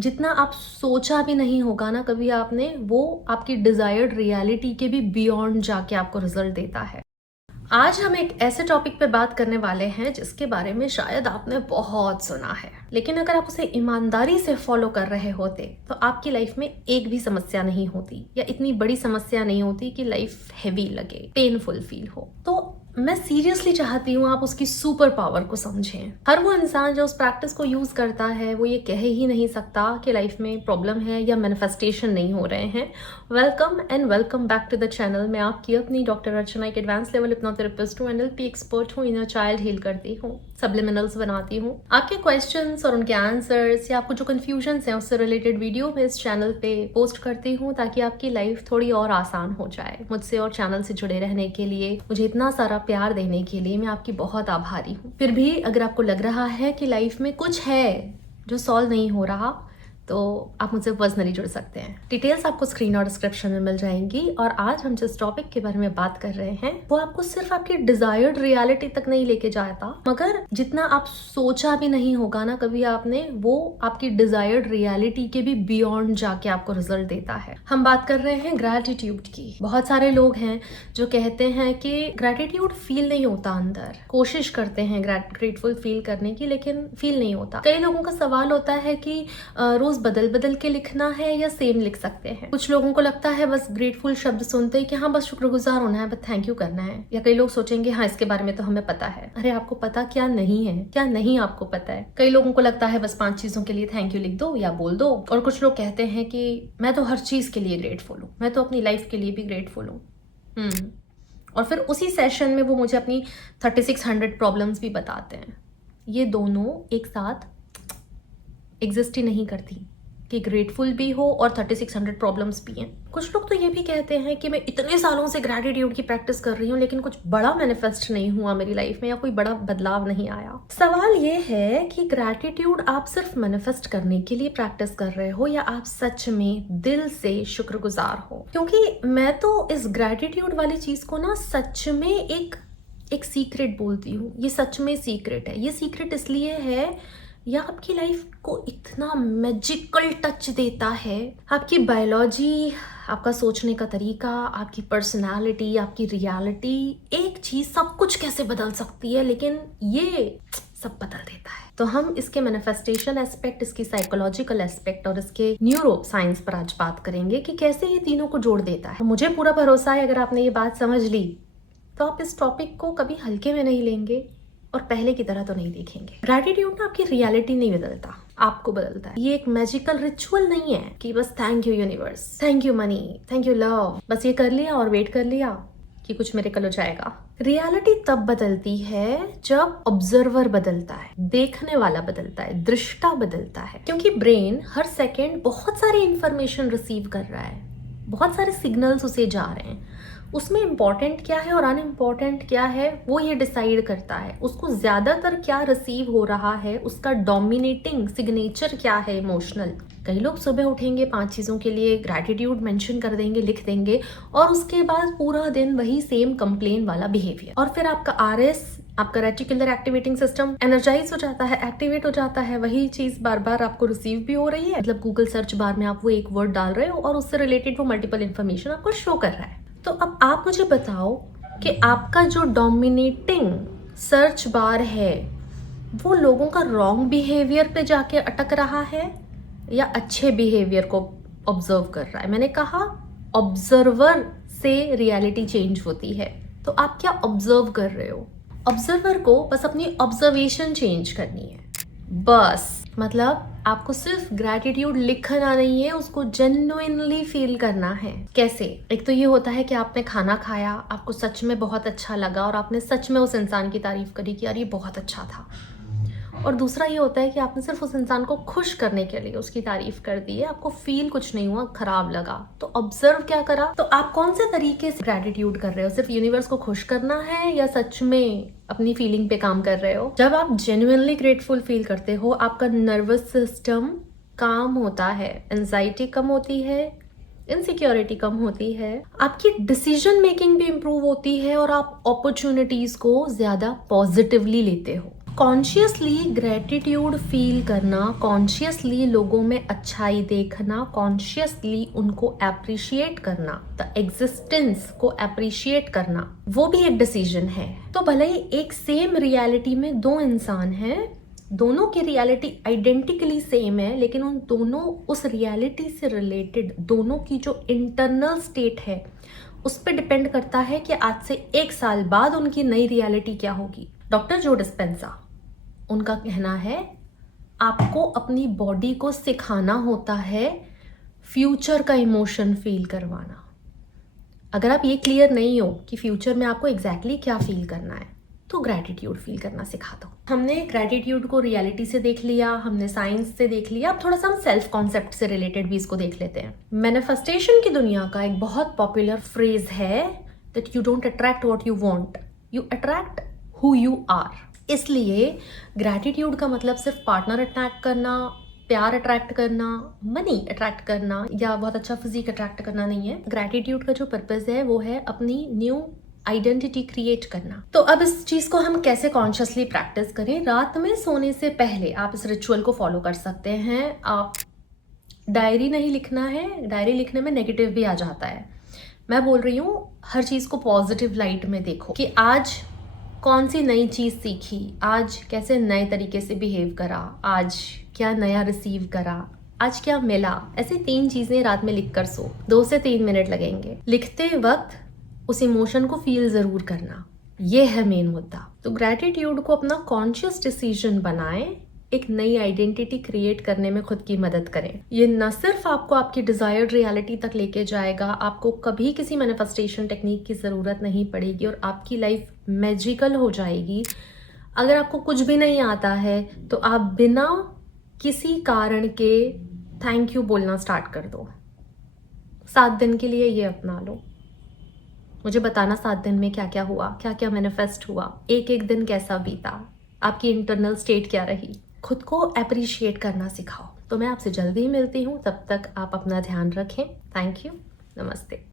जितना आप सोचा भी नहीं होगा ना कभी आपने, वो आपकी डिजायर्ड रियलिटी के भी बियॉन्ड जाके आपको रिजल्ट देता है। आज हम एक ऐसे टॉपिक पे बात करने वाले हैं जिसके बारे में शायद आपने बहुत सुना है, लेकिन अगर आप उसे ईमानदारी से फॉलो कर रहे होते तो आपकी लाइफ में एक भी समस्या नहीं होती, या इतनी बड़ी समस्या नहीं होती कि लाइफ हैवी लगे, पेनफुल फील हो। तो मैं सीरियसली चाहती हूँ आप उसकी सुपर पावर को समझें। हर वो इंसान जो उस प्रैक्टिस को यूज करता है वो ये कह ही नहीं सकता कि लाइफ में प्रॉब्लम है या मैनिफेस्टेशन नहीं हो रहे हैं। Welcome and welcome back to the channel. मैं आपकी अपनी डॉक्टर अर्चना, एक एडवांस लेवल हिप्नोथेरेपिस्ट हूँ, एनएलपी एक्सपर्ट हूँ, इनर चाइल्ड हील करती हूँ, सब्लिमिनल्स बनाती हूँ। आपके क्वेश्चंस और उनके आंसर्स या आपको जो कंफ्यूजन्स हैं उससे रिलेटेड वीडियो मैं इस चैनल पे पोस्ट करती हूँ ताकि आपकी लाइफ थोड़ी और आसान हो जाए। मुझसे और चैनल से जुड़े रहने के लिए, मुझे इतना सारा प्यार देने के लिए मैं आपकी बहुत आभारी हूँ। फिर भी अगर आपको लग रहा है कि लाइफ में कुछ है जो सॉल्व नहीं हो रहा तो आप मुझसे पर्सनली जुड़ सकते हैं। डिटेल्स आपको स्क्रीन और डिस्क्रिप्शन में मिल जाएंगी। और आज हम जिस टॉपिक के बारे में बात कर रहे हैं वो आपको सिर्फ आपकी डिजायर्ड रियलिटी तक नहीं लेके जाता, मगर जितना आप सोचा भी नहीं होगा ना कभी आपने, वो आपकी डिजायर्ड रियलिटी के भी बियॉन्ड जाके आपको रिजल्ट देता है। हम बात कर रहे हैं ग्रैटिट्यूड की। बहुत सारे लोग हैं जो कहते हैं कि ग्रैटिट्यूड फील नहीं होता, अंदर कोशिश करते हैं ग्रेटफुल फील करने की लेकिन फील नहीं होता। कई लोगों का सवाल होता है कि रोज बदल बदल के लिखना है या सेम लिख सकते हैं। कुछ लोगों को लगता है बस ग्रेटफुल शब्द सुनते ही कि हाँ बस शुक्रगुजार होना है, बस थैंक यू करना है। या कई लोग सोचेंगे हाँ इसके बारे में तो हमें पता है। अरे आपको पता क्या नहीं है, क्या नहीं आपको पता है। कई लोगों को लगता है बस 5 चीजों के लिए थैंक यू लिख दो या बोल दो। और कुछ लोग कहते हैं कि मैं तो हर चीज के लिए ग्रेटफुल हूँ, मैं तो अपनी लाइफ के लिए भी ग्रेटफुल हूँ। और फिर उसी सेशन में वो मुझे अपनी 3600 प्रॉब्लम्स भी बताते हैं। ये दोनों एक साथ एग्जिस्ट ही नहीं करती कि ग्रेटफुल भी हो और 3600 प्रॉब्लम्स भी हैं। कुछ लोग तो ये भी कहते हैं कि मैं इतने सालों से ग्रैटिट्यूड की प्रैक्टिस कर रही हूँ लेकिन कुछ बड़ा मैनिफेस्ट नहीं हुआ मेरी लाइफ में, या कोई बड़ा बदलाव नहीं आया। सवाल ये है कि ग्रैटिट्यूड आप सिर्फ मैनिफेस्ट करने के लिए प्रैक्टिस कर रहे हो या आप सच में दिल से शुक्रगुजार हो। क्योंकि मैं तो इस ग्रैटिट्यूड वाली चीज को ना सच में एक सीक्रेट बोलती हूँ। ये सच में सीक्रेट है। ये सीक्रेट इसलिए है, यह आपकी लाइफ को इतना मैजिकल टच देता है। आपकी बायोलॉजी, आपका सोचने का तरीका, आपकी पर्सनालिटी, आपकी रियलिटी, एक चीज सब कुछ कैसे बदल सकती है, लेकिन ये सब बदल देता है। तो हम इसके मैनिफेस्टेशन एस्पेक्ट, इसकी साइकोलॉजिकल एस्पेक्ट और इसके न्यूरो साइंस पर आज बात करेंगे कि कैसे ये तीनों को जोड़ देता है। मुझे पूरा भरोसा है अगर आपने ये बात समझ ली तो आप इस टॉपिक को कभी हल्के में नहीं लेंगे और पहले की तरह तो नहीं देखेंगे। ग्रैटिट्यूड ना आपकी रियलिटी नहीं बदलता, आपको बदलता है। ये एक मैजिकल रिचुअल नहीं है कि बस thank you universe, thank you money, thank you love, बस ये कर लिया और वेट कर लिया कि कुछ मिरेकल हो जाएगा। रियलिटी तब बदलती है जब ऑब्जर्वर बदलता है, देखने वाला बदलता है, दृष्टा बदलता है। क्योंकि ब्रेन हर सेकेंड बहुत सारी इंफॉर्मेशन रिसीव कर रहा है, बहुत सारे सिग्नल्स उसे जा रहे हैं। उसमें इम्पॉर्टेंट क्या है और अनइम्पॉर्टेंट क्या है वो ये डिसाइड करता है। उसको ज्यादातर क्या रिसीव हो रहा है, उसका डोमिनेटिंग सिग्नेचर क्या है इमोशनल। कई लोग सुबह उठेंगे 5 चीजों के लिए ग्रैटिट्यूड मेंशन कर देंगे, लिख देंगे, और उसके बाद पूरा दिन वही सेम कंप्लेन वाला बिहेवियर। और फिर आपका आरएस, आपका रेटिकुलर एक्टिवेटिंग सिस्टम एनर्जाइज हो जाता है, एक्टिवेट हो जाता है। वही चीज बार बार आपको रिसीव भी हो रही है। मतलब गूगल सर्च बार में आप वो एक वर्ड डाल रहे हो और उससे रिलेटेड वो मल्टीपल इन्फॉर्मेशन आपको शो कर रहा है। तो अब आप मुझे बताओ कि आपका जो डोमिनेटिंग सर्च बार है वो लोगों का रॉन्ग बिहेवियर पे जाके अटक रहा है या अच्छे बिहेवियर को ऑब्जर्व कर रहा है। मैंने कहा ऑब्जर्वर से रियलिटी चेंज होती है। तो आप क्या ऑब्जर्व कर रहे हो? ऑब्जर्वर को बस अपनी ऑब्जर्वेशन चेंज करनी है, बस। मतलब आपको सिर्फ ग्रैटिट्यूड लिखना नहीं है, उसको जेन्युइनली फील करना है। कैसे? एक तो ये होता है कि आपने खाना खाया, आपको सच में बहुत अच्छा लगा और आपने सच में उस इंसान की तारीफ करी कि यार ये बहुत अच्छा था। और दूसरा ये होता है कि आपने सिर्फ उस इंसान को खुश करने के लिए उसकी तारीफ कर दी है, आपको फील कुछ नहीं हुआ, खराब लगा। तो ऑब्जर्व क्या करा? तो आप कौन से तरीके से ग्रैटिट्यूड कर रहे हो? सिर्फ यूनिवर्स को खुश करना है या सच में अपनी फीलिंग पे काम कर रहे हो? जब आप जेन्युइनली ग्रेटफुल फील करते हो, आपका नर्वस सिस्टम काम होता है, एंजाइटी कम होती है, इनसिक्योरिटी कम होती है, आपकी डिसीजन मेकिंग भी इम्प्रूव होती है और आप अपॉर्चुनिटीज को ज्यादा पॉजिटिवली लेते हो। कॉन्शियसली ग्रेटिट्यूड फील करना, कॉन्शियसली लोगों में अच्छाई देखना, कॉन्शियसली उनको अप्रिशिएट करना, द एग्जिस्टेंस को अप्रिशिएट करना, वो भी एक डिसीजन है। तो भले ही एक सेम रियलिटी में दो इंसान हैं, दोनों की रियलिटी आइडेंटिकली सेम है, लेकिन उन दोनों उस रियलिटी से रिलेटेड दोनों की जो इंटरनल स्टेट है उस पर डिपेंड करता है कि आज से 1 साल बाद उनकी नई रियलिटी क्या होगी। डॉक्टर जो डिस्पेंजा, उनका कहना है आपको अपनी बॉडी को सिखाना होता है फ्यूचर का इमोशन फील करवाना। अगर आप ये क्लियर नहीं हो कि फ्यूचर में आपको एग्जैक्टली क्या फील करना है, तो ग्रैटिट्यूड फील करना सिखा दो। हमने ग्रैटिट्यूड को रियलिटी से देख लिया, हमने साइंस से देख लिया, अब थोड़ा सा हम सेल्फ कॉन्सेप्ट से रिलेटेड भी इसको देख लेते हैं। मैनिफेस्टेशन की दुनिया का एक बहुत पॉपुलर फ्रेज है that you don't attract what you want, you attract who you are. इसलिए ग्रैटिट्यूड का मतलब सिर्फ पार्टनर अट्रैक्ट करना, प्यार अट्रैक्ट करना, मनी अट्रैक्ट करना या बहुत अच्छा फिजिक अट्रैक्ट करना नहीं है। ग्रैटिट्यूड का जो पर्पस है वो है अपनी न्यू आइडेंटिटी क्रिएट करना। तो अब इस चीज को हम कैसे कॉन्शियसली प्रैक्टिस करें? रात में सोने से पहले आप इस रिचुअल को फॉलो कर सकते हैं। आप डायरी नहीं लिखना है, डायरी लिखने में नेगेटिव भी आ जाता है। मैं बोल रही हूँ हर चीज को पॉजिटिव लाइट में देखो कि आज कौन सी नई चीज सीखी, आज कैसे नए तरीके से बिहेव करा, आज क्या नया रिसीव करा, आज क्या मिला। ऐसे 3 चीजें रात में लिख कर सो। 2 से 3 मिनट लगेंगे। लिखते वक्त उस इमोशन को फील जरूर करना, ये है मेन मुद्दा। तो ग्रैटिट्यूड को अपना कॉन्शियस डिसीजन बनाएं, एक नई आइडेंटिटी क्रिएट करने में खुद की मदद करें। ये न सिर्फ आपको आपकी डिजायर्ड रियलिटी तक लेके जाएगा, आपको कभी किसी मैनिफेस्टेशन टेक्निक की जरूरत नहीं पड़ेगी और आपकी लाइफ मैजिकल हो जाएगी। अगर आपको कुछ भी नहीं आता है तो आप बिना किसी कारण के थैंक यू बोलना स्टार्ट कर दो। 7 दिन के लिए ये अपना लो। मुझे बताना 7 दिन में क्या क्या हुआ, क्या क्या मैनिफेस्ट हुआ, एक एक दिन कैसा बीता, आपकी इंटरनल स्टेट क्या रही। खुद को अप्रिशिएट करना सिखाओ। तो मैं आपसे जल्दी ही मिलती हूँ, तब तक आप अपना ध्यान रखें। थैंक यू, नमस्ते।